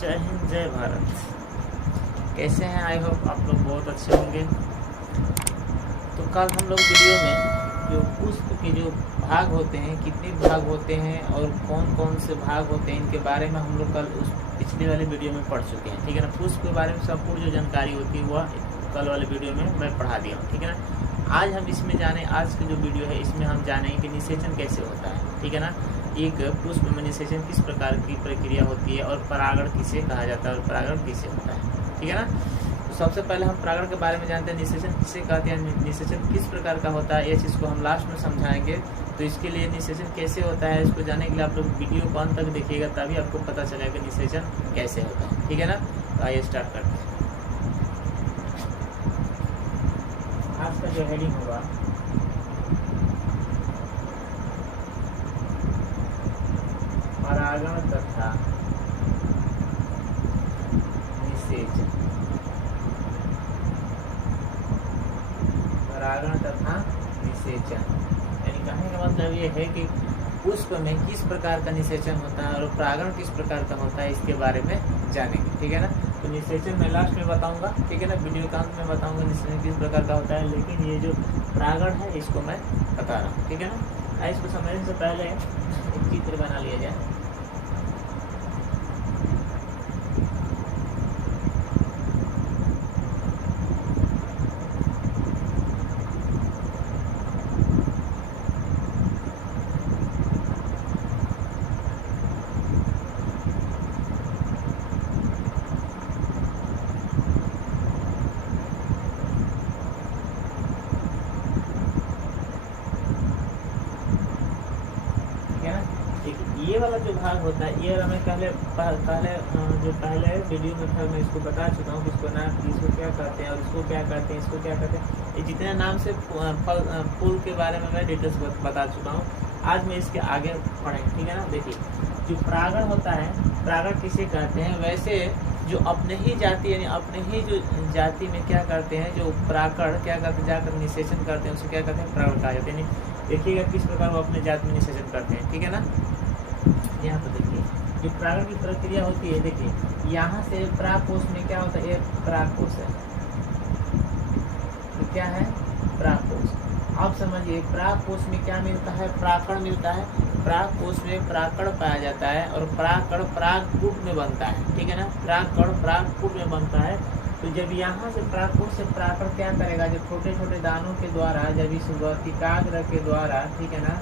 जय हिंद जय भारत। कैसे हैं? आई होप आप लोग बहुत अच्छे होंगे। तो कल हम लोग वीडियो में जो पुष्प के जो भाग होते हैं, कितने भाग होते हैं और कौन कौन से भाग होते हैं, इनके बारे में हम लोग कल उस पिछले वाले वीडियो में पढ़ चुके हैं। ठीक है ना। पुष्प के बारे में संपूर्ण जो जानकारी होती है वह कल वाले वीडियो में मैं पढ़ा दिया हूँ। ठीक है ना। आज हम इसमें जाने, आज की जो वीडियो है इसमें हम जानेंगे कि निषेचन कैसे होता है। ठीक है ना। एक पुष्प में निषेचन किस प्रकार की प्रक्रिया होती है और परागण किसे कहा जाता है और परागण किसे होता है। ठीक है ना। तो सबसे पहले हम परागण के बारे में जानते हैं। निषेचन किसे कहते हैं, निषेचन किस प्रकार का होता है, ये चीज़ को हम लास्ट में समझाएंगे। तो इसके लिए निषेचन कैसे होता है, इसको जानने के लिए आप लोग वीडियो को अंत तक देखिएगा, तभी आपको पता चलेगा कि निषेचन कैसे होता है। ठीक है ना। तो आइए स्टार्ट करते हैं। आज का जो हेडिंग होगा परागण तथा निषेचन। परागण तथा निषेचन यानी कहने का मतलब ये है कि पुष्प में किस प्रकार का निषेचन होता है और परागण किस प्रकार का होता है, इसके बारे में जानेंगे। ठीक है ना। तो निषेचन मैं लास्ट में बताऊंगा। ठीक है ना। वीडियो का अंत में बताऊंगा निषेचन किस प्रकार का होता है, लेकिन ये जो परागण है इसको मैं बता रहा हूँ। ठीक है ना। इसको समझने से पहले एक चित्र बना लिया जाए। ये वाला जो भाग होता है, ये वाला मैं पहले वीडियो में था, मैं इसको बता चुका हूँ कि इसको नाम, इसको क्या कहते हैं और इसको क्या कहते हैं, इसको क्या कहते हैं। ये जितने नाम से फूल के बारे में मैं डिटेल्स बता चुका हूँ। आज मैं इसके आगे पढ़ेंगे। ठीक है ना। देखिए, जो परागण होता है, परागण किसे कहते हैं, वैसे जो अपने ही जाति यानी अपने ही जो जाति में क्या करते हैं, जो परागण क्या करते हैं, जाकर निषेचन करते हैं, उसे क्या कहते हैं, परागण कहा जाता है। देखिएगा किस प्रकार वो अपने जाति में निषेचन करते हैं। ठीक है ना। यहाँ पर देखिए जो परागण की प्रक्रिया होती है, देखिए यहाँ से परागकोश में क्या होता है, ये परागकोश है, तो क्या है, परागकोश। आप समझिए परागकोश में क्या मिलता है, परागकण मिलता है। परागकोश में परागकण पाया जाता है और परागकण परागकूट में बनता है। ठीक है ना। परागकण परागकूट में बनता है। तो जब यहाँ से परागकोश से परागकण क्या करेगा, जब छोटे छोटे दानों के द्वारा, जब इस वर्तिकाग्र के द्वारा, ठीक है ना,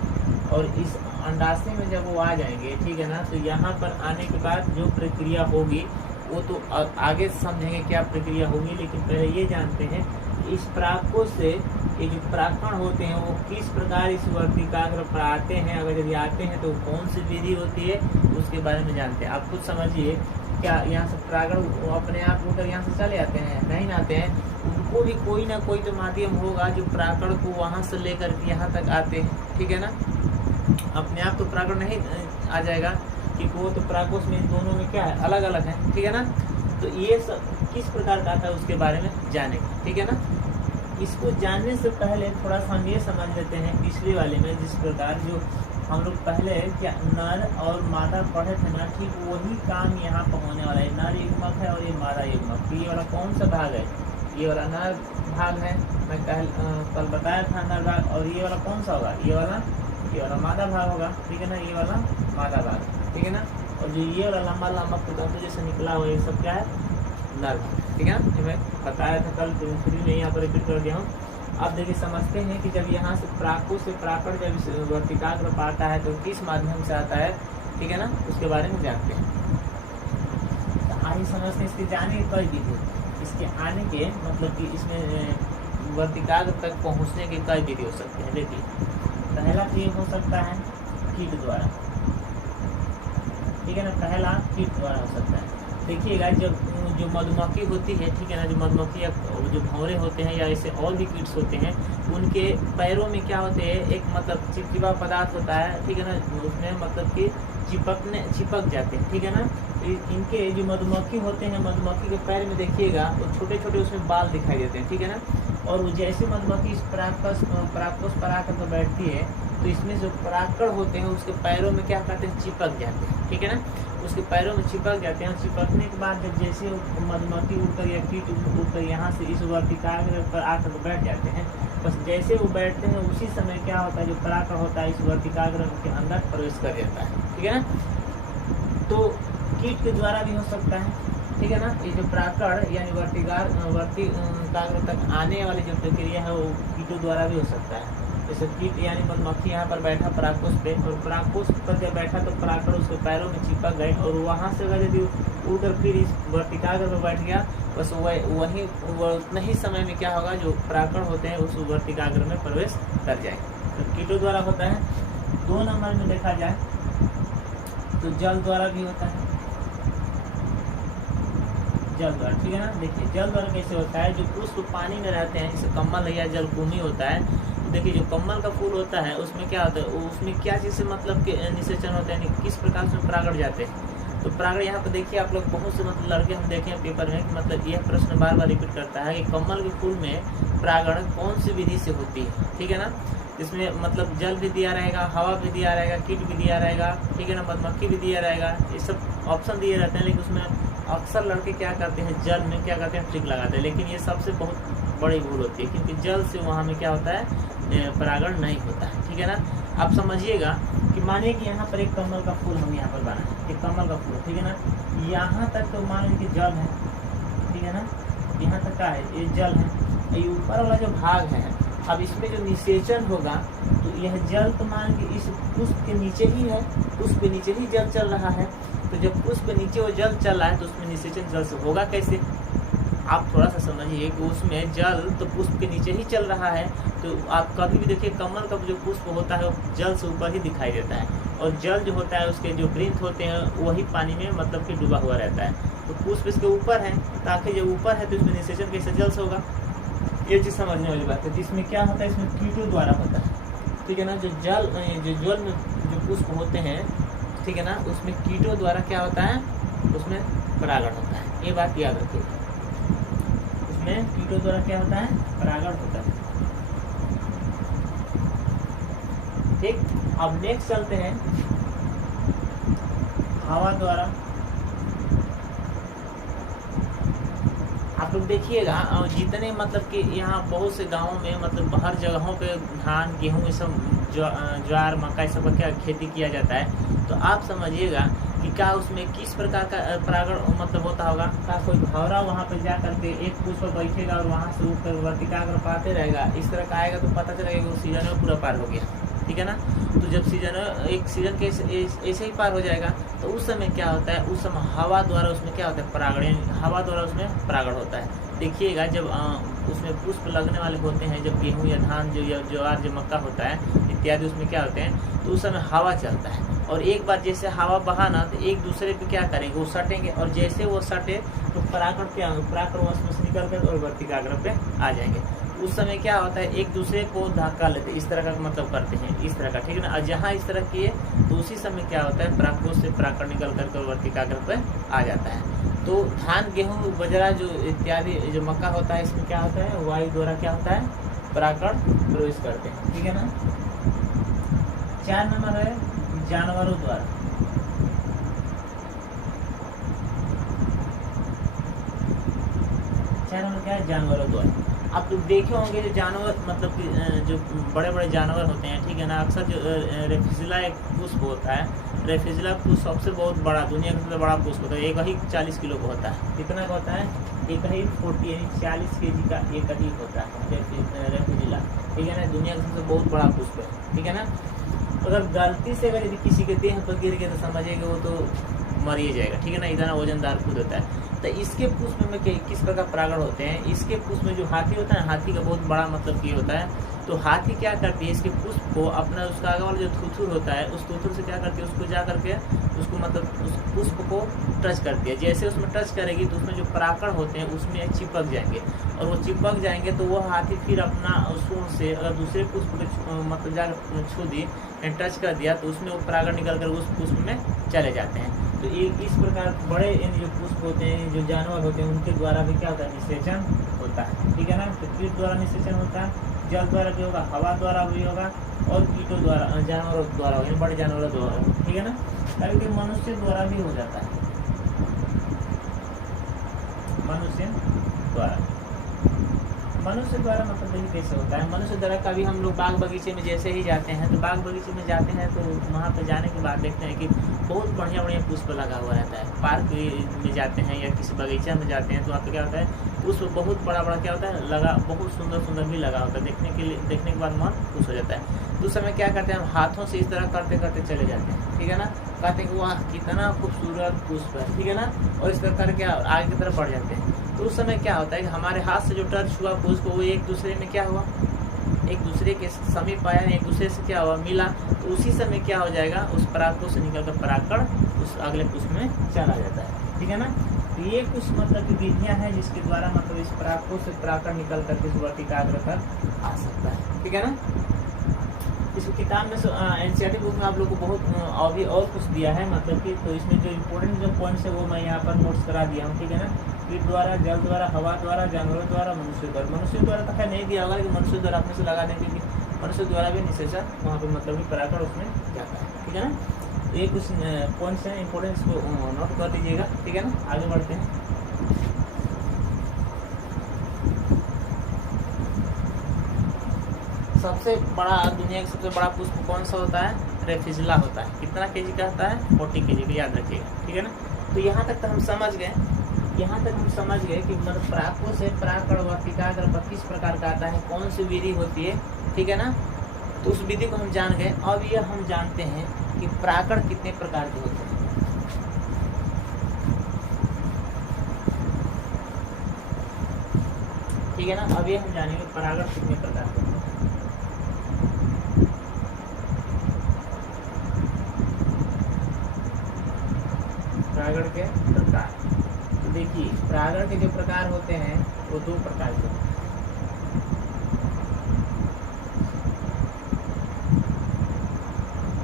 और इस अंडाशय में जब वो आ जाएंगे, ठीक है ना, तो यहाँ पर आने के बाद जो प्रक्रिया होगी वो तो आगे समझेंगे क्या प्रक्रिया होगी, लेकिन पहले ये जानते हैं इस परागकोश से ये जो परागकण होते हैं वो किस प्रकार इस वर्तिकाग्र पर आते हैं। अगर यदि आते हैं तो कौन सी विधि होती है, उसके बारे में जानते हैं। आप खुद समझिए, क्या यहाँ से परागण अपने आप उठकर यहाँ से चले आते हैं, नहीं आते हैं, उनको भी कोई ना कोई तो माध्यम होगा जो परागकण को वहाँ से लेकर के यहाँ तक आते हैं। ठीक है ना। अपने आप तो परागण नहीं आ जाएगा, क्योंकि वो तो परागकोश में इन दोनों में क्या है, अलग अलग है। ठीक है ना। तो ये सब किस प्रकार का था उसके बारे में जानेंगे। ठीक है ना। इसको जानने से पहले थोड़ा सा हम ये समझ लेते हैं, पिछले वाले में जिस प्रकार जो हम लोग पहले क्या नर और मादा पढ़े थे ना, ठीक वही काम यहाँ पर होने वाला है। नर युग्मक है और ये मादा युग्मक। ये वाला कौन सा भाग है, ये वाला नर भाग है, मैं कल बताया था नर भाग। और ये वाला कौन सा होगा, ये वाला मादा भाग होगा। ठीक है ना। ये वाला मादा भाग। ठीक है ना। और जो ये वाला लंबा लंबा पुतंत्र जैसे निकला हुआ, ये सब क्या है, नर भाग। ठीक है ना। ये मैं बताया था कल, तो फिर नहीं यहाँ पर रिपीट कर दिया हूँ। अब देखिए समझते हैं कि जब यहाँ से परागकोश से परागकण जब वर्तिकाग्र पर आता है तो किस माध्यम से आता है। ठीक है ना। उसके बारे में जानते हैं। तो आइए समझते हैं इसके जाने की कई विधि, इसके आने के मतलब कि इसमें वर्तिकाग्र तक पहुँचने की कई विधि हो सकते हैं। देखिए पहला तो ये हो सकता है कीट द्वारा। ठीक है ना। पहला कीट द्वारा हो सकता है। देखिएगा जब जो मधुमक्खी होती है, ठीक है ना, जो मधुमक्खी या जो भंवरे होते हैं या ऐसे और भी कीट्स होते हैं, उनके पैरों में क्या होते हैं, एक मतलब चिपचिपा पदार्थ होता है। ठीक है ना। उसमें मतलब कि चिपक जाते हैं। ठीक है ना। इनके जो मधुमक्खी होते हैं, मधुमक्खी के पैर में देखिएगा तो छोटे छोटे उसमें बाल दिखाई देते हैं। ठीक है ना। और वो जैसे मधुमक्खी इस परागकोश पर आकर तो बैठती है, तो इसमें जो परागकण होते हैं उसके पैरों में क्या करते हैं, चिपक जाते हैं, ठीक है ना, उसके पैरों में चिपक जाते हैं। चिपकने के बाद जब जैसे मधुमक्खी उड़कर या कीट उड़कर यहाँ से इस वर्तिकाग्र पर आकर बैठ जाते हैं, बस जैसे वो बैठते हैं उसी समय क्या होता है, जो परागकण होता है इस वर्तिकाग्र के अंदर प्रवेश कर जाता है, ठीक है ना। तो कीट के द्वारा भी हो सकता है, ठीक है ना। ये जो परागकण यानी वर्तिकाग्र तक आने वाली जो प्रक्रिया है वो कीटों द्वारा भी हो सकता है। जैसे कीट यानी मधुमक्खी यहाँ पर बैठा परागकोश पे, और परागकोश पर जब बैठा तो परागकण उसके पैरों में चिपक गए, और वहाँ से अगर यदि उड़कर फिर इस वर्तिकाग्र में बैठ गया, बस वही उतना ही समय में क्या होगा, जो परागकण होते हैं उस वर्तिकाग्र में प्रवेश कर जाएंगे। तो कीटों द्वारा होता है। 2 नंबर में देखा जाए तो जल द्वारा भी होता है, जल द्वारा, ठीक है ना। देखिए जल द्वारा कैसे होता है, जो पुष्प पानी में रहते हैं जैसे कमल या जलकुंभी होता है, देखिए जो कमल का फूल होता है उसमें क्या होता है, उसमें क्या चीज़ से मतलब कि निषेचन होता है, किस प्रकार से परागण जाते हैं। तो परागण यहाँ पर देखिए आप लोग बहुत से मतलब लड़के हम देखे हैं पेपर में, मतलब यह प्रश्न बार बार रिपीट करता है कि कमल के फूल में परागण कौन सी विधि से होती है, ठीक है ना। इसमें मतलब जल भी दिया रहेगा, हवा भी दिया रहेगा, कीट भी दिया रहेगा, ठीक है ना, मधुमक्खी भी दिया रहेगा, ये सब ऑप्शन दिए रहते हैं। लेकिन उसमें अक्सर लड़के क्या करते हैं, जल में क्या करते हैं, ट्रिक लगाते हैं, लेकिन ये सबसे बहुत बड़ी भूल होती है, क्योंकि जल से वहाँ में क्या होता है, परागण नहीं होता है, ठीक है ना। आप समझिएगा कि मानिए कि यहाँ पर एक कमल का फूल हम यहाँ पर बनाए, एक कमल का फूल, ठीक है ना, यहाँ तक तो मान लीजिए जल है, ठीक है ना, यहाँ तक का है, ये जल है, ये ऊपर वाला जो भाग है, अब इसमें जो निषेचन होगा तो यह जल तो मान के इस पुष्प के नीचे ही है, पुष्प के नीचे ही जल चल रहा है, तो जब पुष्प के नीचे वो जल चल रहा है तो उसमें निषेचन जल से होगा कैसे। आप थोड़ा सा समझिए कि उसमें जल तो पुष्प के नीचे ही चल रहा है, तो आप कभी भी देखिए कमल का जो पुष्प होता है वो जल से ऊपर ही दिखाई देता है, और जल जो होता है उसके जो वृंत होते हैं वही पानी में मतलब कि डूबा हुआ रहता है। तो पुष्प इसके ऊपर है, ताकि जब ऊपर है तो इसमें निषेचन कैसे जल से होगा, ये चीज़ समझने वाली बात है। जिसमें क्या होता है, इसमें कीटों द्वारा होता है, ठीक है ना। जो जल में जो पुष्प होते हैं, ठीक है ना, उसमें कीटों द्वारा क्या होता है, उसमें परागण होता है, ये बात याद रखिए। उसमें कीटों द्वारा क्या होता है, परागण होता है, ठीक। अब नेक्स्ट चलते हैं हवा द्वारा। आप लोग देखिएगा जितने मतलब कि यहाँ बहुत से गांवों में मतलब हर जगहों पे धान गेहूँ ये सब ज्वार मक्का ये सब का क्या खेती किया जाता है, तो आप समझिएगा कि क्या उसमें किस प्रकार का परागण मतलब होता होगा। क्या कोई भौरा वहाँ पे जा करके एक पुष्प पर बैठेगा और वहाँ से ऊपर वर्तिकाग्र पाते रहेगा, इस तरह का आएगा तो पता चलेगा कि वो सीजन में पूरा पार हो गया, ठीक है ना। तो जब एक सीजन के ऐसे ही पार हो जाएगा तो उस समय क्या होता है, उस समय हवा द्वारा उसमें क्या होता है, परागण, हवा द्वारा उसमें परागण होता है। देखिएगा जब उसमें पुष्प लगने वाले होते हैं, जब गेहूँ या धान जो या ज्वार जो मक्का होता है इत्यादि उसमें क्या होते हैं, तो उस समय हवा चलता है, और एक बार जैसे हवा बहाना तो एक दूसरे पे क्या करेंगे, वो सटेंगे, और जैसे वो सटे तो परागण उसमें से निकल कर और वर्तिकाग्र पे आ जाएंगे। उस समय क्या होता है, एक दूसरे को धक्का लेते, इस तरह का मतलब करते हैं, इस तरह का, ठीक है ना। और जहाँ इस तरह किए तो उसी समय क्या होता है, परागकोश से परागकण निकल कर वर्तिकाग्र पे आ जाता है। तो धान गेहूँ बजरा जो इत्यादि जो मक्का होता है, इसमें क्या होता है, वायु द्वारा क्या होता है, परागकण प्रवेश करते हैं, ठीक है ना। 4 नंबर है जानवरों द्वारा। क्या है, जानवरों द्वारा। आप लोग देखे होंगे जो जानवर मतलब कि जो बड़े बड़े जानवर होते हैं, ठीक है ना, अक्सर जो रेफिजिला एक पुष्प होता है, रेफिजिला पुष्प सबसे बहुत बड़ा, दुनिया का सबसे बड़ा पुष्प होता है, एक ही 40 किलो का होता है। कितना का होता है, एक ही 40 यानी 40 kg का एक ही होता है रेफिजिला, ठीक है ना, दुनिया का सबसे बहुत बड़ा पुष्प है, ठीक है ना। अगर गलती से अगर यदि किसी के देह पर गिर गया तो समझिएगा वो तो मर ही जाएगा, ठीक है ना, इतना वजनदार खुद होता है। तो इसके पुष्प में किस प्रकार परागण होते हैं, इसके पुष्प में जो हाथी होता है, हाथी का बहुत बड़ा मतलब ये होता है, तो हाथी क्या करती है, इसके पुष्प को अपना उसका आगे वाला जो थुथुर होता है, उस थुथुर से क्या करती है, उसको जा करके उसको मतलब उस पुष्प को टच करती है। जैसे उसमें टच करेगी तो उसमें जो परागकण होते हैं उसमें चिपक जाएंगे, और वो चिपक जाएंगे तो वो हाथी फिर अपना सूंड से अगर दूसरे पुष्प को मतलब जाकर छू दी, टच कर दिया, तो उसमें वो परागण निकल कर उस पुष्प में चले जाते हैं। तो ये इस प्रकार बड़े इन जो पुष्प होते हैं, जो जानवर होते हैं, उनके द्वारा भी क्या होता है, निषेचन होता है। होता है, ठीक है ना। तो कीट द्वारा निषेचन होता है, जल द्वारा भी होगा, हवा द्वारा भी होगा और कीटों द्वारा, जानवरों द्वारा, यानी बड़े जानवरों द्वारा, ठीक है ना। कभी कभी मनुष्य द्वारा भी हो जाता है, मनुष्य द्वारा। मनुष्य द्वारा मतलब देखिए कैसे होता है। मनुष्य द्वारा कभी हम लोग बाग बगीचे में जैसे ही जाते हैं, तो बाग बगीचे में जाते हैं तो वहाँ पर जाने के बाद देखते हैं कि बहुत बढ़िया बढ़िया पुष्प लगा हुआ रहता है। पार्क में जाते हैं या किसी बगीचा में जाते हैं तो वहाँ पे क्या होता है, पुष्प बहुत बड़ा बड़ा क्या होता है लगा, बहुत सुंदर सुंदर भी लगा होता है। देखने के बाद मन खुश हो जाता है। तो उस समय क्या करते हैं, हम हाथों से इस तरह करते करते चले जाते हैं, ठीक है ना। कहते हैं कि वाह कितना खूबसूरत पुष्प है, ठीक है ना, और इस तरह करके आगे की तरफ बढ़ जाते हैं। तो उस समय क्या होता है कि हमारे हाथ से जो टच हुआ पुष्प, वो एक दूसरे में क्या हुआ, एक दूसरे के समीप आया, एक दूसरे से क्या हुआ, मिला। तो उसी समय क्या हो जाएगा, उस पराग से निकलकर परागकण उस अगले पुष्प में चला जाता है, ठीक है ना। तो ये कुछ मतलब की विधियां हैं जिसके द्वारा मतलब इस पराग से परागकण निकल करके इस वर्तिकाग्र तक आ सकता है, ठीक है ना। इस किताब में एनसीईआरटी बुक में आप लोग को बहुत अभी और कुछ दिया है, मतलब कि तो इसमें जो इम्पोर्टेंट जो पॉइंट्स है वो मैं यहाँ पर नोट्स करा दिया हूँ, ठीक है ना। कीट द्वारा, जल द्वारा, हवा द्वारा, जानवरों द्वारा, मनुष्य द्वारा। मनुष्य द्वारा तो खैर नहीं दिया होगा, लेकिन मनुष्य द्वारा अपने से लगा दें क्योंकि मनुष्य द्वारा भी निषेचन वहाँ पे मतलब कि परागकण उसमें जाता है, ठीक है ना। तो ये कुछ पॉइंट्स हैं इंपॉर्टेंट, इसको नोट कर लीजिएगा, ठीक है ना। आगे बढ़ते हैं। सबसे बड़ा, दुनिया का सबसे बड़ा पुष्प कौन सा होता है, रेफिजिला होता है। कितना केजी का होता है, 40 केजी का, याद रखिएगा, ठीक है ना। तो यहाँ तक तो हम समझ गए, यहाँ तक हम समझ गए कि मतलब परागकों से परागकण वर्तिकाग्र पर किस प्रकार का आता है, कौन सी विधि होती है, ठीक है ना। तो उस विधि को हम जान गए। अब यह हम जानते हैं कि परागकण कितने प्रकार के होते हैं, ठीक है ना। अब ये हम जानेंगे परागकण कितने प्रकार के होते हैं। परागण के प्रकार, तो देखिए परागण के जो प्रकार होते हैं वो 2 प्रकार के होते हैं।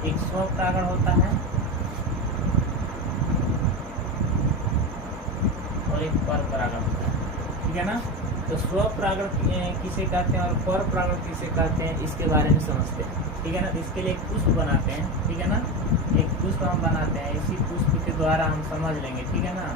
एक स्वपरागण होता है और एक परपरागण होता है, ठीक है ना। तो स्वपरागण किसे कहते हैं और परपरागण किसे कहते हैं, इसके बारे में समझते हैं, ठीक है ना। इसके लिए एक पुष्प बनाते हैं, ठीक है ना। एक पुष्प हम बनाते हैं, इसी पुष्प के द्वारा हम समझ लेंगे, ठीक है ना।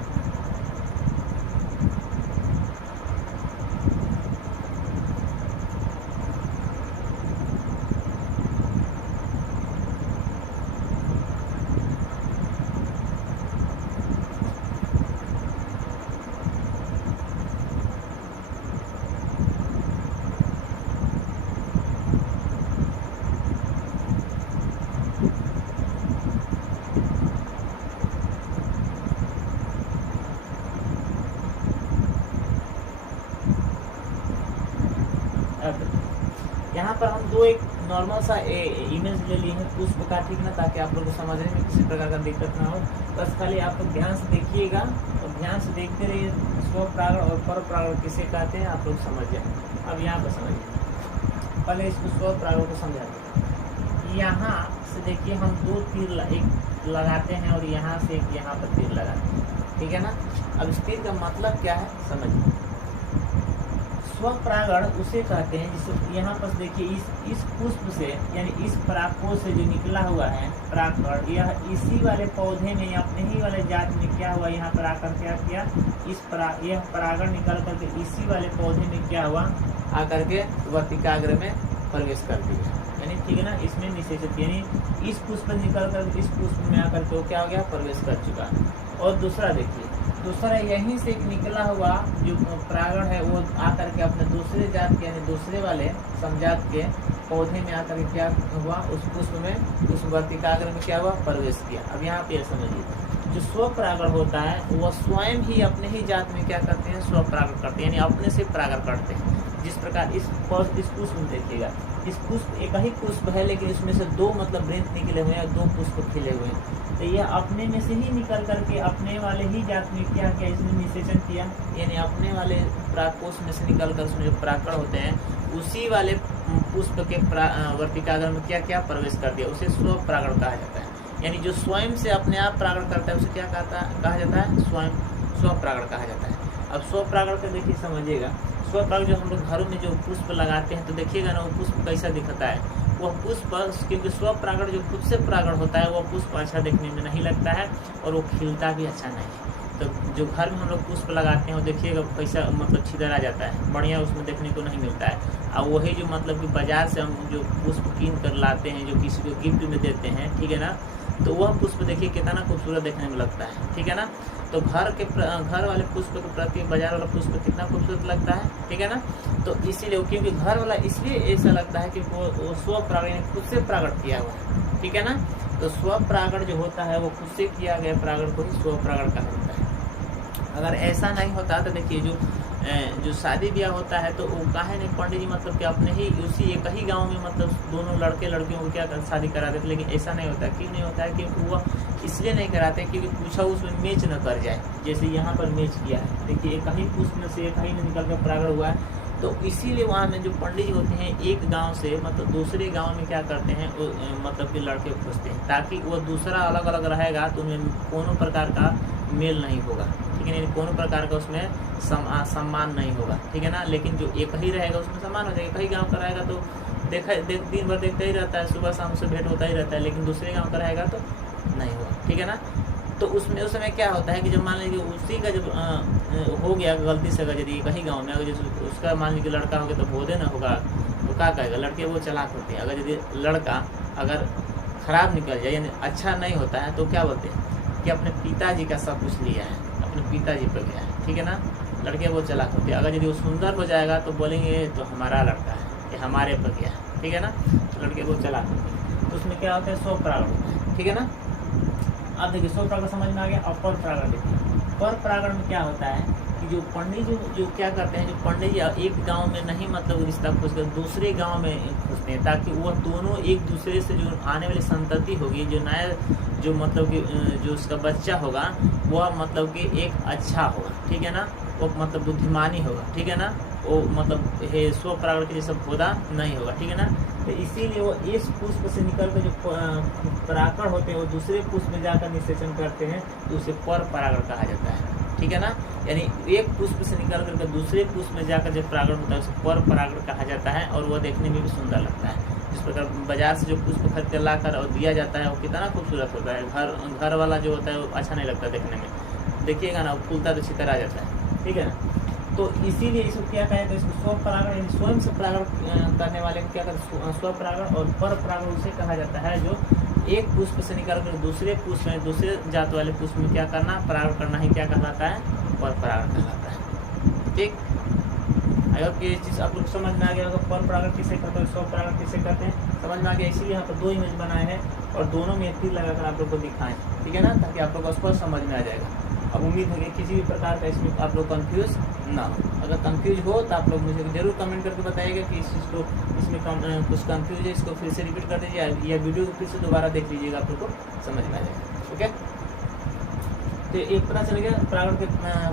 यहाँ पर हम दो एक नॉर्मल सा इमेज ले लिए हैं पुष्प का, ठीक ना, ताकि आप लोग को समझने में किसी प्रकार का दिक्कत ना हो। बस खाली आप लोग ध्यान से देखिएगा और ध्यान से देखते रहिए। स्वपरागण और परपरागण किसे कहते हैं आप लोग समझ जाए। अब यहाँ पर समझिए, पहले इसको स्वपरागण को समझाते हैं। यहाँ से देखिए हम 2 तीर एक लगाते हैं और यहाँ से एक यहाँ पर तीर लगाते हैं, ठीक है ना। अब इस तीर का मतलब क्या है समझिए। स्वपरागण उसे कहते हैं जिसे यहाँ पर देखिए इस पुष्प से यानी इस परागकोश से जो निकला हुआ है परागकण, यह इसी वाले पौधे में या अपने ही वाले जात में क्या हुआ, यहाँ पर आकर क्या किया, यह परागण निकल करके इसी वाले पौधे में क्या हुआ, आकर के वर्तिकाग्र में प्रवेश कर दिया, यानी ठीक है ना। इसमें निषेचित यानी इस पुष्प निकल कर इस पुष्प में आकर के क्या हो गया, प्रवेश कर चुका। और दूसरा देखिए, दूसरा यहीं से एक निकला हुआ जो परागण है वो आकर के अपने दूसरे जात के यानी दूसरे वाले समजात के पौधे में आकर के क्या हुआ, उस पुष्प में उस वर्तिकाग्र में क्या हुआ, प्रवेश किया। अब यहाँ पे समझिए, जो स्वपरागण होता है वह स्वयं ही अपने ही जात में क्या करते हैं, स्वपरागण करते हैं, यानी अपने से परागण करते हैं। जिस प्रकार इस पुष्प में देखिएगा, इस पुष्प एक ही पुष्प है लेकिन इसमें से 2 मतलब वृंत निकले हुए हैं, 2 पुष्प खिले हुए हैं। तो यह अपने में से ही निकल करके अपने वाले ही जात में क्या किया, इसने निषेचन किया, यानी अपने वाले परागकोश में से निकल कर उसमें जो परागकण होते हैं उसी वाले पुष्प के वर्तिकाग्र में क्या क्या प्रवेश कर दिया, उसे स्वपरागण कहा जाता है। यानी जो स्वयं से अपने आप परागण करता है उसे क्या कहा जाता है, स्वयं स्वपरागण कहा जाता है। अब स्वपरागण का देखिए समझिएगा, स्वपरागण जो हम लोग घरों में जो पुष्प लगाते हैं तो देखिएगा ना वो पुष्प कैसा दिखता है। वह पुष्प, क्योंकि स्वपरागण जो खुद से परागण होता है वह पुष्प अच्छा देखने में नहीं लगता है और वो खिलता भी अच्छा नहीं है। तो जो घर में हम लोग पुष्प लगाते हैं वो देखिएगा पैसा मतलब छिदर आ जाता है, बढ़िया उसमें देखने को नहीं मिलता है। और वही जो मतलब कि बाजार से हम जो पुष्प कीन कर लाते हैं, जो किसी को गिफ्ट में देते हैं, ठीक है ना, तो वह पुष्प देखिए कितना खूबसूरत देखने में लगता है, ठीक है ना। तो घर वाले पुष्प के प्रति बाजार वाला पुष्प कितना खूबसूरत लगता है, ठीक है ना। तो इसीलिए, क्योंकि घर वाला इसलिए ऐसा लगता है कि वो स्वपरागण खुद से परागण किया हुआ है, ठीक है ना। तो स्वपरागण जो होता है वो खुद से किया गया परागण को ही स्वपरागण कहा जाता है। अगर ऐसा नहीं होता तो देखिए जो शादी ब्याह होता है तो वो काहे नहीं पंडित जी मतलब कि अपने ही उसी एक ही गांव में मतलब दोनों लड़के लड़कियों को क्या शादी करा देते, लेकिन ऐसा नहीं होता। क्यों नहीं होता है? क्योंकि वह इसलिए नहीं कराते क्योंकि पूछा उसमें मैच न कर जाए। जैसे यहाँ पर मैच किया है, देखिए एक ही पुष्प में से एक ही में निकल कर परागण हुआ है, तो इसीलिए वहाँ में जो पंडित जी होते हैं एक गांव से मतलब दूसरे गांव में क्या करते हैं मतलब कि लड़के खोजते हैं, ताकि वो दूसरा अलग अलग रहेगा तो उनमें कोनो प्रकार का मेल नहीं होगा, ठीक है ना, कोनो प्रकार का उसमें सम्मान नहीं होगा, ठीक है ना। लेकिन जो एक ही रहेगा उसमें सम्मान हो जाएगा। एक ही गाँव का रहेगा तो दिन भर देखता ही रहता है, सुबह शाम से भेंट होता ही रहता है, लेकिन दूसरे गाँव का रहेगा तो नहीं होगा, ठीक है ना। तो उसमें उस समय क्या होता है कि जब मान लीजिए उसी का जब हो गया गलती से, अगर यदि कहीं गांव में अगर जैसे उसका मान लीजिए लड़का हो गया तो बोधे ना होगा तो क्या कहेगा, लड़के वो चालाक होते हैं। अगर यदि लड़का अगर खराब निकल जाए यानी अच्छा नहीं होता है तो क्या बोलते हैं कि अपने पिताजी का सब कुछ लिया है, अपने पिताजी पर गया है, ठीक है ना। लड़के वो चालाक होते हैं। अगर यदि वो सुंदर हो जाएगा तो बोलेंगे तो हमारा लड़का है, ये हमारे पर गया है, ठीक है ना। तो लड़के वो चालाक होते हैं। तो उसमें क्या होता है, स्वपरागण होता है, ठीक है ना। अब देखिए स्वपरागण समझ में आ गया। और परपरागण देखिए, परपरागण में क्या होता है कि जो पंडित जो क्या करते हैं, जो पंडित जी एक गांव में नहीं मतलब रिश्ता खोजकर दूसरे गांव में खोजते हैं, ताकि वह दोनों एक दूसरे से जो आने वाली संतति होगी, जो नया जो मतलब कि जो उसका बच्चा होगा वह मतलब कि एक अच्छा होगा, ठीक है ना, वो मतलब बुद्धिमानी होगा, ठीक है ना, वो मतलब स्वपरागण के जैसा पौधा नहीं होगा, ठीक है ना। तो इसीलिए वो इस पुष्प से निकल कर जो परागण होते हैं वो दूसरे पुष्प में जाकर निषेचन करते हैं, तो उसे परपरागण कहा जाता है, ठीक है ना। यानी एक पुष्प से निकल करके दूसरे पुष्प में जाकर जो परागण होता है उसे परपरागण कहा जाता है, और वह देखने में भी सुंदर लगता है। जिस प्रकार बाजार से जो पुष्प खरीद कर लाकर और दिया जाता है वो कितना खूबसूरत होता है, घर वाला जो होता है वो अच्छा नहीं लगता देखने में, देखिएगा ना फूलता तो छितर आ जाता है, ठीक है ना। तो इसीलिए इसको क्या कहें, तो इसको स्वपरागण यानी स्वयं से परागण करने वाले को क्या कहते हैं, स्वपरागण। और परपरागण उसे कहा जाता है जो एक पुष्प से निकल कर दूसरे पुष्प में, दूसरे जात वाले पुष्प में क्या करना, परागण करना ही क्या कहलाता है, परपरागण कहलाता है, ठीक। अगर ये चीज़ आप लोग समझ में आ गया होगा, परपरागण किसे कहते हैं, स्वपरागण किसे कहते हैं, समझ में आ गया। इसीलिए यहाँ पर दो इमेज बनाए हैं और दोनों में तीर लगाकर आप लोग को दिखाएं, ठीक है ना, ताकि आप लोग को स्पष्ट समझ में आ जाएगा। अब उम्मीद है कि किसी भी प्रकार का इसमें आप लोग कंफ्यूज ना हो। अगर कंफ्यूज हो तो आप लोग मुझे जरूर कमेंट करके बताइएगा कि इस चीज़ को इसमें कुछ कंफ्यूज है, इसको फिर से रिपीट कर दीजिए या वीडियो को फिर से दोबारा देख लीजिएगा, आप लोग को समझ में आ जाएगा, ओके। तो एक पता चल गया परागण के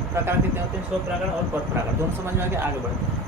प्रकार कितने होते हैं, स्वपरागण और परपरागण, दोनों समझ में आ गया। आगे बढ़ते हैं।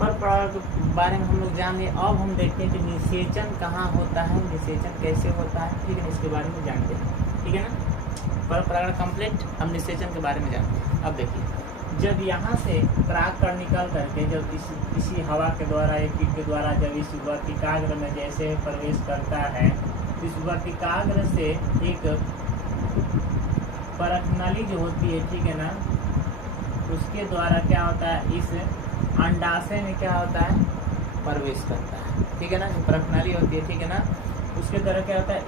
परपरागण के बारे में हम लोग जान लिए। अब हम देखते हैं कि निषेचन कहाँ होता है, निषेचन कैसे होता है, ठीक है, इसके बारे में जानते हैं, ठीक है ना। परपरागण कंप्लीट, हम निषेचन के बारे में जानते हैं। अब देखिए, जब यहाँ से परागकण निकल करके जब किसी हवा के द्वारा या कीट के द्वारा जब इस वर्तिकाग्र में जैसे प्रवेश करता है, इस वर्तिकाग्र से एक परखनली जो होती है, ठीक है ना, उसके द्वारा क्या होता है, इस अंडाशय में क्या होता है, प्रवेश करता है, ठीक है ना। जो परखनली होती है, ठीक है ना, उसके द्वारा क्या होता है,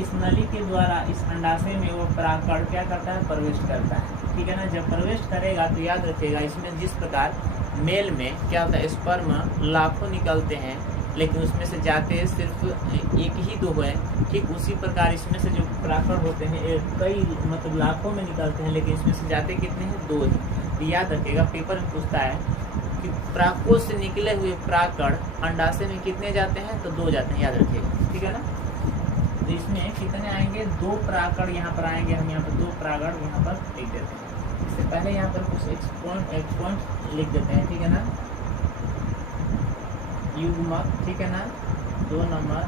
इस नली के द्वारा इस अंडाशय में वो परागकण क्या करता है, प्रवेश करता है, ठीक है ना। जब प्रवेश करेगा तो याद रखिएगा, इसमें जिस प्रकार मेल में क्या होता है, स्पर्म लाखों निकलते हैं, लेकिन उसमें से जाते सिर्फ एक ही दो है। ठीक उसी प्रकार इसमें से जो प्राकड़ होते हैं कई मतलब लाखों में निकलते हैं, लेकिन इसमें से जाते कितने हैं? 2 ही। याद रखिएगा, पेपर में पूछता है कि प्राकोष से निकले हुए प्राकड़ अंडाशय में कितने जाते हैं? तो 2 जाते हैं, याद रखिएगा। ठीक है ना। तो इसमें कितने आएंगे? 2 प्राकड़ यहाँ पर आएंगे। हम यहाँ पर 2 प्राकड़ यहाँ पर लिख देते हैं। इससे पहले यहाँ पर कुछ एक पॉइंट लिख देते हैं। ठीक है ना। युग्मक, ठीक है ना, 2 नंबर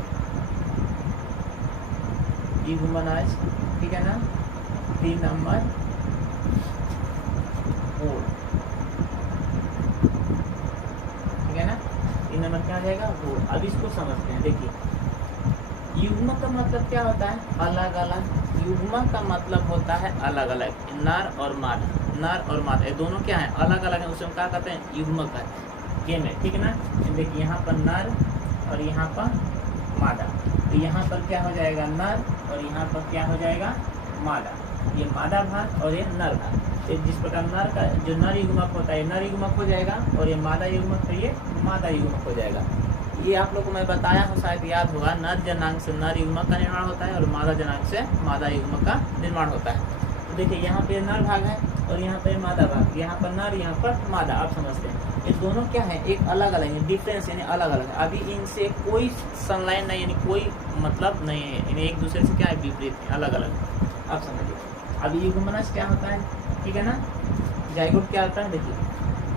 युग्मनज, ठीक है ना, 3 नंबर होड़, ठीक है ना। 3 नंबर क्या आ जाएगा? होड़। अब इसको समझते हैं। देखिए युग्मक का मतलब क्या होता है? अलग अलग। युग्मक का मतलब होता है अलग अलग। नर और मादा, नर और मादा ये दोनों क्या है? अलग अलग है। उसमें क्या कहते हैं? युग्मक है गेम है। ठीक है ना। देखिए यहाँ पर नर और यहाँ पर मादा, तो यहाँ पर क्या हो जाएगा? नर, और यहाँ पर क्या हो जाएगा? मादा। ये मादा भाग और ये नर भाग। तो जिस प्रकार नर का जो नर युग्मक होता है नर युग्मक हो जाएगा, और ये मादा युग्मक तो ये मादा युग्मक हो जाएगा। ये आप लोग को मैं बताया हूँ, शायद याद होगा। नर जनांग से नर युग्मक का निर्माण होता है और मादा जनांग से मादा युग्मक का निर्माण होता है। तो देखिए यहाँ पे नर भाग है और यहाँ पे मादा भाग, यहाँ पर नर यहाँ पर मादा। आप समझते हैं ये दोनों क्या है? एक अलग अलग है, डिफरेंस यानी अलग अलग है। अभी इनसे कोई संलयन नहीं, यानी कोई मतलब नहीं है, यानी एक दूसरे से क्या है? विपरीत है, अलग अलग। आप समझिए। अभी युग्मनज क्या होता है? ठीक है ना। जाइगोट क्या होता है? देखिए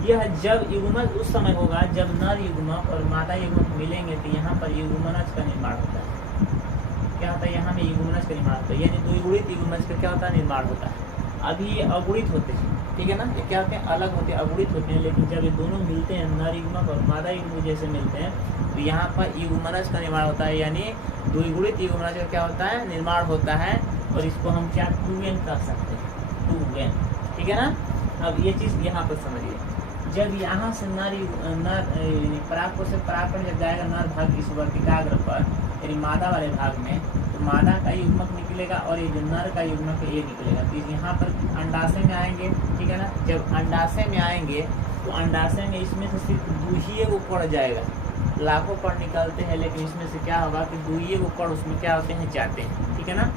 यह जब युग्मनज उस समय होगा जब नर युग्मक और मादा युग्मक मिलेंगे, तो यहाँ पर युग्मनज का निर्माण होता है। क्या होता है? यहाँ में युग्मनज का निर्माण होता है, यानी द्विगुणित युग्मनज का क्या होता है? निर्माण होता है। अभी ये अगुणित होते हैं। ठीक है ना। ये क्या होते हैं? अलग होते हैं, अगुणित होते हैं। लेकिन जब ये दोनों मिलते हैं, नर युग्मक और मादा युग्मक जैसे मिलते हैं, तो यहाँ पर युग्मनज का निर्माण होता है, यानी द्विगुणित युग्मनज का क्या होता है? निर्माण होता है। और इसको हम क्या 2n कह सकते हैं, 2n। ठीक है ना। अब ये चीज़ यहाँ पर समझिए। जब यहाँ से नर पराग से परागण जब जाएगा नर भाग इस वर्तिकाग्र पर, यानी मादा वाले भाग में, तो मादा का युग्मक निकलेगा और ये जो नर का युग्मक है ये निकलेगा। तो यहाँ पर अंडाशय में आएंगे। ठीक है ना। जब अंडाशय में आएंगे तो अंडाशय में इसमें से सिर्फ 2 ही एगो कण जाएगा। लाखों कण निकलते हैं, लेकिन इसमें से क्या होगा कि 2 ही एगो कण उसमें क्या होते हैं? जाते हैं। ठीक है ना।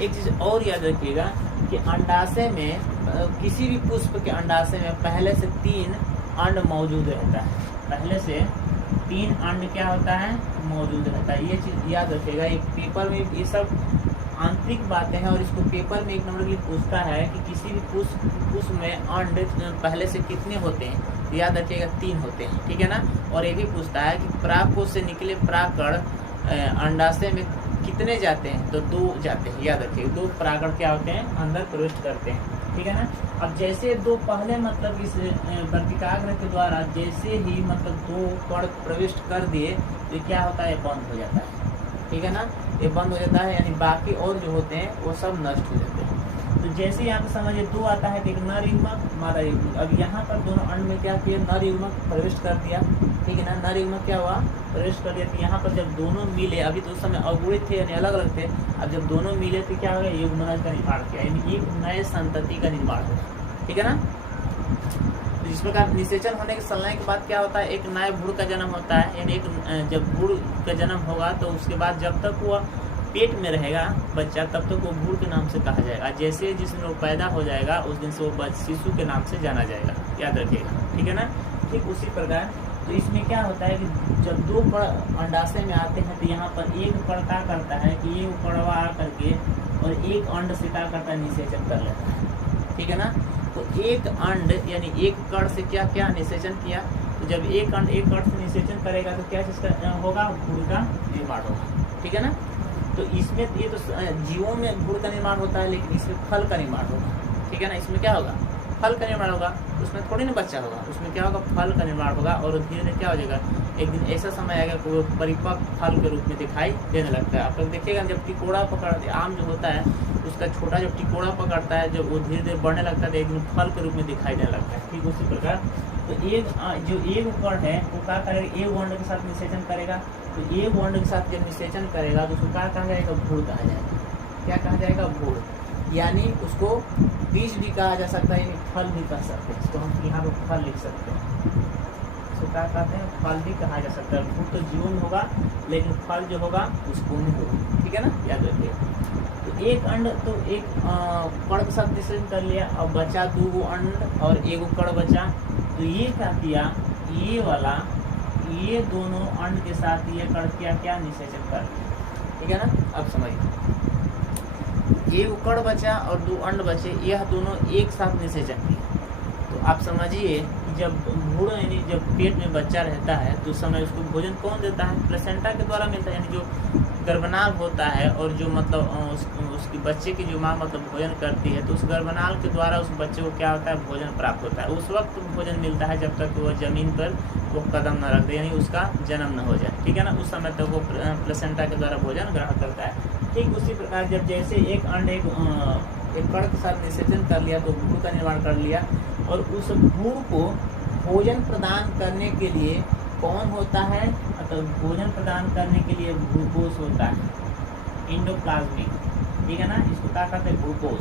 एक चीज़ और याद रखिएगा कि अंडाशय में किसी भी पुष्प के अंडाशय में पहले से 3 अंड मौजूद रहता है। पहले से 3 अंड क्या होता है? मौजूद रहता है। ये चीज़ याद रखिएगा। एक पेपर में ये सब आंतरिक बातें हैं, और इसको पेपर में 1 नंबर के लिए पूछता है कि किसी भी पुष्प में अंड पहले से कितने होते हैं? तो याद रखिएगा 3 होते हैं। ठीक है ना। और ये भी पूछता है कि परागकोश से निकले परागकण अंडाशय में कितने जाते हैं? तो 2 जाते हैं। याद रखिएगा 2 परागकण क्या होते हैं? अंदर प्रवेश करते हैं। ठीक है ना। अब जैसे 2 पहले मतलब इस वर्तिकाग्र के द्वारा जैसे ही मतलब 2 कण प्रवेश कर दिए तो क्या होता है? बंद हो जाता है। ठीक है ना। ये बंद हो जाता है, यानी बाकी और जो होते हैं वो सब नष्ट हो जाते हैं। तो जैसे यहाँ पे समझिए 2 आता है तो एक नर युग्मक, मादा युग्मक। अब यहाँ पर दोनों अंड में क्या किया? नर युग्मक प्रवेश कर दिया। ठीक है ना। नर युग्मक क्या हुआ? प्रवेश कर दिया। तो यहाँ पर जब दोनों मिले, अभी तो उस समय अगुणित थे यानी अलग अलग थे, अब जब दोनों मिले तो क्या हो गया? युग्मनज का निर्माण किया, यानी एक नए संतति का निर्माण हुआ। ठीक है ना। तो जिस प्रकार निषेचन होने के संलयन के बाद क्या होता है? एक नए भ्रूण का जन्म होता है, यानी एक जब भ्रूण का जन्म होगा तो उसके बाद जब तक वह पेट में रहेगा बच्चा, तब तक वो भ्रूण के नाम से कहा जाएगा। जैसे जिस दिन वो पैदा हो जाएगा उस दिन से वो शिशु के नाम से जाना जाएगा। याद रखिएगा। ठीक है ना। ठीक उसी प्रकार तो इसमें क्या होता है कि जब 2 कण अंडाशय में आते हैं तो यहाँ पर एक कण क्या करता है कि ये कणवा आ करके और एक अंड से क्या करता है? निषेचन कर लेता है। ठीक है ना। तो एक अंड यानी एक कण से क्या क्या निषेचन किया, तो जब एक अंड एक कण से निषेचन करेगा तो क्या चीज़ का होगा? भ्रूण का निर्माण होगा। ठीक है ना। तो इसमें ये तो जीवों में भ्रूण का निर्माण होता है, लेकिन इसमें फल का निर्माण होगा। ठीक है ना। इसमें क्या होगा? फल का निर्माण होगा। उसमें थोड़ी ना बच्चा होगा, उसमें क्या होगा? फल का निर्माण होगा। और धीरे धीरे क्या हो जाएगा? एक दिन ऐसा समय आएगा कि वो परिपक्व फल के रूप में दिखाई देने लगता है। आप लोग देखिएगा जब टिकोड़ा पकड़ते, आम जो होता है उसका छोटा जब टिकोड़ा पकड़ता है, जब वो धीरे धीरे बढ़ने लगता है तो एक दिन फल के रूप में दिखाई देने लगता है। ठीक उसी प्रकार तो एक कण है वो क्या करेगा? एक अंड के साथ निषेचन करेगा। तो एक अंड के साथ जब निषेचन करेगा तो उसको क्या कहा जाएगा? भ्रूण कहा जाएगा। क्या कहा जाएगा? भ्रूण। यानी उसको बीज भी कहा जा सकता है, फल भी कह सकते हैं। इसको हम यहाँ पर फल लिख सकते हैं। इसको क्या कहते हैं, फल भी कहा जा सकता है। भ्रूण तो जीवन होगा लेकिन फल जो होगा पुष्पों होगा, ठीक है ना, याद रखिए। तो एक अंड तो एक कण के साथ निषेचन कर लिया, अब बचा 2 अंड और 1 कण बचा। तो ये क्या किया, ये वाला ये दोनों अंड के साथ ये कण क्या निषेचन कर लिया, ठीक है ना। अब समझिए 1 कण बचा और 2 अंड बचे, यह दोनों एक साथ निषेचन किए। तो आप समझिए जब भ्रूण यानी जब पेट में बच्चा रहता है तो उस समय उसको भोजन कौन देता है, प्लेसेंटा के द्वारा मिलता है, यानी जो गर्भनाल होता है और जो मतलब उसकी बच्चे की जो माँ मतलब भोजन करती है, तो उस गर्भनाल के द्वारा उस बच्चे को क्या होता है, भोजन प्राप्त होता है। उस वक्त भोजन मिलता है जब तक वो जमीन पर वो कदम न रख दे, यानी उसका जन्म न हो जाए, ठीक है ना। उस समय तक वो प्लेसेंटा के द्वारा भोजन ग्रहण करता है। ठीक उसी प्रकार जब जैसे एक अंड एक कण के साथ निषेचन कर लिया तो भ्रूण का निर्माण कर लिया, और उस भ्रूण को भोजन प्रदान करने के लिए कौन होता है, मतलब भोजन प्रदान करने के लिए ग्लूकोज होता है, इंडोप्लाज्मिक, ठीक है ना। इसको क्या कहते हैं, ग्लूकोज।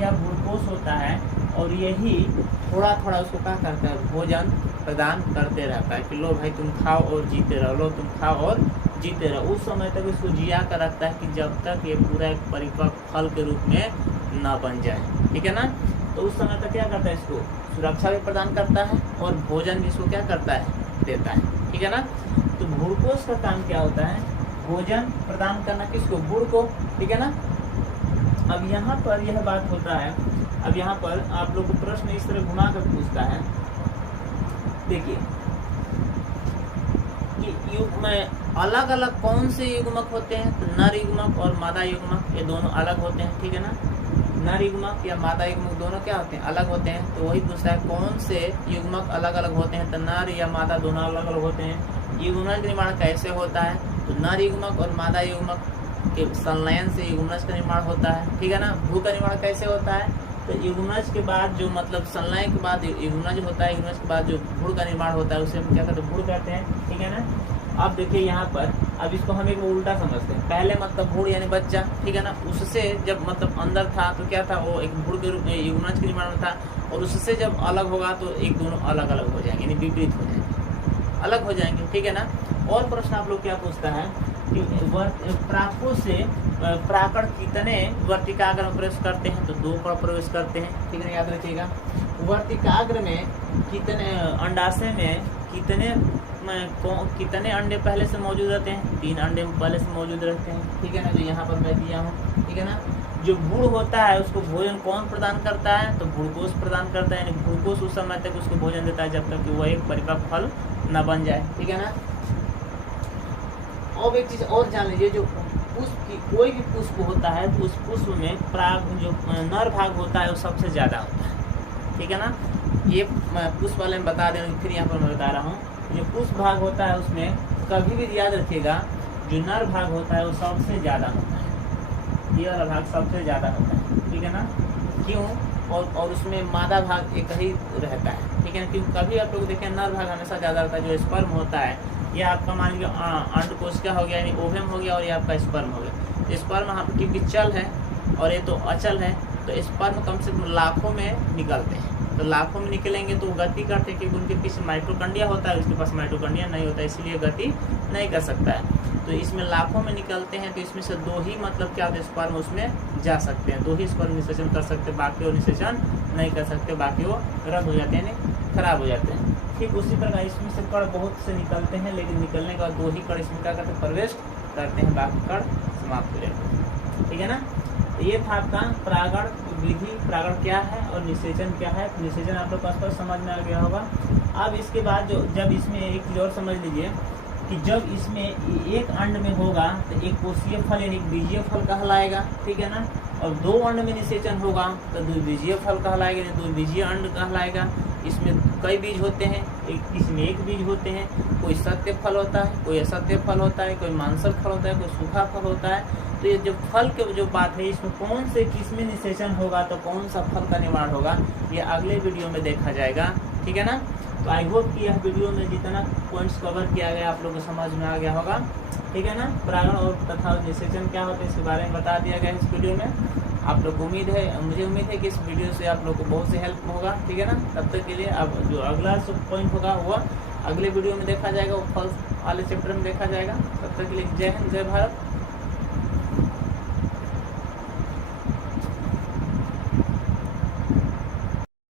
यह ग्लूकोज होता है और यही थोड़ा थोड़ा उसको क्या करता है, भोजन प्रदान करते रहता है कि लो भाई तुम खाओ और जीते रहो, लो तुम खाओ और जीते रहो। उस समय तक इसको जिया कर रखता है कि जब तक ये पूरा एक परिपक्व फल के रूप में न बन जाए, ठीक है ना। तो उस समय तक क्या करता है, इसको सुरक्षा भी प्रदान करता है और भोजन भी इसको क्या करता है, देता है, ठीक है ना। तो ग्लूकोज का काम क्या होता है, भोजन प्रदान करना किसको, गुड़ को, ठीक है ना। अब यहाँ पर यह बात होता है, अब यहाँ पर आप लोग को प्रश्न इस तरह घुमा कर पूछता है, देखिए कि युग में अलग अलग कौन से युग्मक होते हैं, तो नर युग्मक और मादा युग्मक, ये दोनों अलग होते हैं, ठीक है ना। नर युग्मक या मादा युग्मक दोनों क्या होते हैं, अलग होते हैं। तो वही पूछता है कौन से युग्मक अलग अलग होते हैं, तो नर या मादा दोनों अलग अलग होते हैं। युग्मज का निर्माण कैसे होता है, तो नर युग्मक और मादा युग्मक के संलयन से युग्मज का निर्माण होता है, ठीक है ना। भ्रूण का निर्माण कैसे होता है, तो युग्मज के बाद जो मतलब संलयन के बाद युग्मज होता है, युग्मज के बाद जो भ्रूण का निर्माण होता है उसे हम क्या कहते हैं, भ्रूण कहते हैं, ठीक है ना। अब देखिए यहाँ पर, अब इसको हम एक उल्टा समझते हैं। पहले मतलब भ्रूण यानी बच्चा, ठीक है ना, उससे जब मतलब अंदर था तो क्या था, वो एक भ्रूण के रूप में युग्मज के निर्माण में था, और उससे जब अलग होगा तो एक दोनों अलग अलग हो जाएंगे, यानी विपरीत हो जाएंगे, अलग हो जाएंगे, ठीक है ना। और प्रश्न आप लोग क्या पूछता है कि प्राकों से प्राकड़ कितने वर्तिकाग्र में प्रवेश करते हैं, तो 2 कण प्रवेश करते हैं, ठीक है ना, याद रखिएगा। वर्तिकाग्र में कितने, अंडाशय में कितने अंडे पहले से मौजूद रहते हैं, 3 अंडे पहले से मौजूद रहते हैं, ठीक है ना, जो यहाँ पर मैं दिया हूँ, ठीक है ना। जो भ्रूण होता है उसको भोजन कौन प्रदान करता है, तो ग्लूकोज प्रदान करता है, यानी ग्लूकोज उस समय तक उसको भोजन देता है जब तक कि वह एक परिपक्व फल न बन जाए, ठीक है ना। और एक चीज और जान लीजिए, जो पुष्प की कोई भी पुष्प होता है तो उस पुष्प में प्राग जो नर भाग होता है वो सबसे ज्यादा होता है, ठीक है ना। ये पुष्प वाले में बता दें, फिर यहाँ पर मैं बता रहा हूँ, जो पुष्प भाग होता है उसमें कभी भी याद रखिएगा जो नर भाग होता है वो सबसे ज्यादा होता है, ये वाला भाग सबसे ज्यादा होता है, ठीक है ना। क्यों, और उसमें मादा भाग एक ही रहता है, ठीक है ना। क्योंकि कभी आप लोग देखें नर भाग हमेशा ज्यादा रहता है। जो स्पर्म होता है यह आपका मान लीजिए अंडकोश क्या हो गया, यानी ओवम हो गया, और ये आपका स्पर्म हो गया। स्पर्म यहाँ पर क्योंकि चल है और ये तो अचल है, तो स्पर्म कम से कम लाखों में निकलते हैं। तो लाखों में निकलेंगे तो वो गति करते हैं, क्योंकि उनके पीछे माइटोकॉन्ड्रिया होता है, उसके पास माइटोकॉन्ड्रिया नहीं होता, इसलिए गति नहीं कर सकता है। तो इसमें लाखों में निकलते हैं, तो इसमें से 2 ही मतलब क्या होता है, स्पर्म उसमें जा सकते हैं, 2 ही स्पर्म निषेचन कर सकते हैं, बाकी वो निषेचन नहीं कर सकते, बाकी वो रद्द हो जाते हैं, खराब हो जाते हैं। ठीक उसी प्रकार इसमें से कण बहुत से निकलते हैं, लेकिन निकलने के बाद 2 ही कण इसमें क्या करते हैं, प्रवेश करते हैं, बाकी कण समाप्त हो जाते हैं, ठीक है ना। तो ये था आपका परागण विधि, परागण क्या है और निषेचन क्या है। निषेचन आप लोग को स्पष्ट समझ में आ गया होगा। अब इसके बाद जब इसमें एक चीज और समझ लीजिए कि जब इसमें एक अंड में होगा तो एक कोशीय फल यानी बीजीय फल कहलाएगा, ठीक है ना। और 2 अंड में निषेचन होगा तो द्विबीजीय फल कहलाएगा, यानी द्विबीजीय अंड कहलाएगा। इसमें कई बीज होते हैं, इसमें एक बीज होते हैं, कोई सत्य फल होता है, कोई असत्य फल होता है, कोई मांसल फल होता है, कोई सूखा फल होता है। तो ये जो फल के जो बात है, इसमें कौन से किसमें निषेचन होगा तो कौन सा फल का निर्माण होगा, ये अगले वीडियो में देखा जाएगा, ठीक है ना। तो आई होप कि यह वीडियो में जितना पॉइंट्स कवर किया गया आप लोगों को समझ में आ गया होगा, ठीक है ना। परागण और तथा निषेचन क्या होता है इसके बारे में बता दिया गया इस वीडियो में। आप लोग को उम्मीद है, मुझे उम्मीद है कि इस वीडियो से आप लोग को बहुत से हेल्प होगा, ठीक है ना। तब तक के लिए अब जो अगला पॉइंट होगा वह अगले वीडियो में देखा जाएगा, वो फर्स्ट वाले चैप्टर में देखा जाएगा। तब तक के लिए जय हिंद, जय भारत।